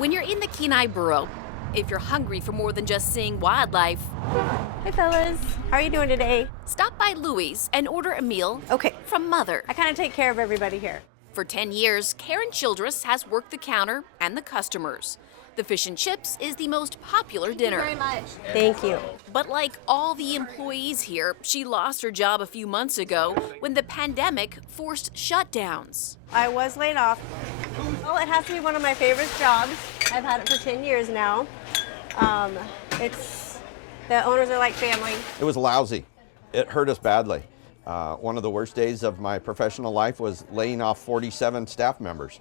When you're in the Kenai borough, if you're hungry for more than just seeing wildlife, Hey fellas, how are you doing today? stop by Louie's and order a meal Okay, from Mother. I kind of take care of everybody here. For 10 years, Karen Childress has worked the counter and the customers. The fish and chips is the most popular dinner. Thank you very much. Thank you. But like all the employees here, she lost her job a few months ago when the pandemic forced shutdowns. I was laid off. Well, it has to be one of my favorite jobs. I've had it for 10 years now. The owners are like family. It was lousy. It hurt us badly. One of the worst days of my professional life was laying off 47 staff members.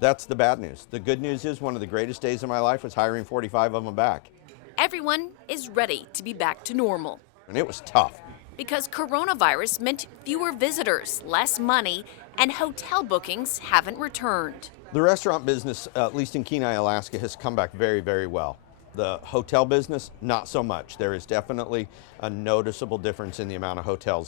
That's the bad news. The good news is one of the greatest days of my life was hiring 45 of them back. Everyone is ready to be back to normal. And it was tough. Because coronavirus meant fewer visitors, less money, and hotel bookings haven't returned. The restaurant business, at least in Kenai, Alaska, has come back very, very well. The hotel business, not so much. There is definitely a noticeable difference in the amount of hotel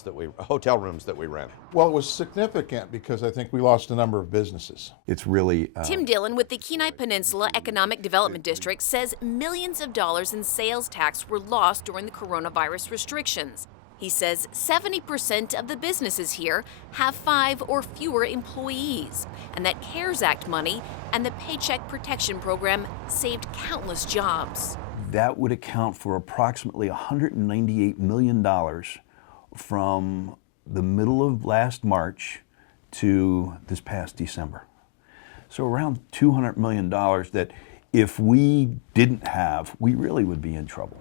rooms that we rent. Well, it was significant because I think we lost a number of businesses. It's really... Tim Dillon with the Kenai Peninsula Economic Development District says millions of dollars in sales tax were lost during the coronavirus restrictions. He says 70% of the businesses here have 5 or fewer employees, and that CARES Act money and the Paycheck Protection Program saved countless jobs. That would account for approximately $198 million from the middle of last March to this past December. So around $200 million that if we didn't have, we really would be in trouble.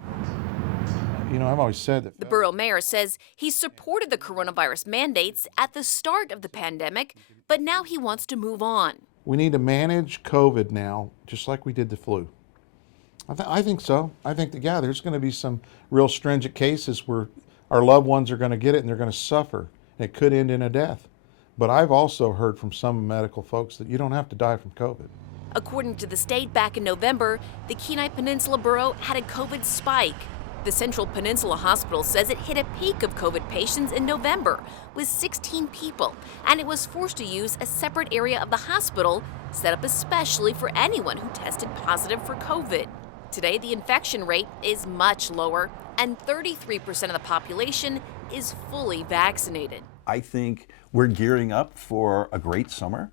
You know, I've always said that The borough mayor says he supported the coronavirus mandates at the start of the pandemic, but now he wants to move on. we need to manage COVID now, just like we did the flu. I think so. I think that, yeah, there's going to be some real stringent cases where our loved ones are going to get it and they're going to suffer. And it could end in a death. But I've also heard from some medical folks that you don't have to die from COVID. According to the state, back in November, the Kenai Peninsula Borough had a COVID spike. The Central Peninsula Hospital says it hit a peak of COVID patients in November with 16 people, and it was forced to use a separate area of the hospital set up especially for anyone who tested positive for COVID. Today, the infection rate is much lower, and 33% of the population is fully vaccinated. I think we're gearing up for a great summer.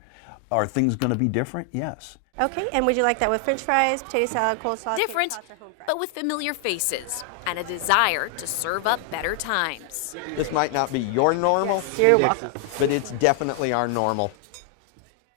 Are things going to be different? Yes. Okay, and would you like that with french fries, potato salad, coleslaw, Different, tater tots, or home fries? but with familiar faces and a desire to serve up better times. This might not be your normal, You're welcome. but it's definitely our normal.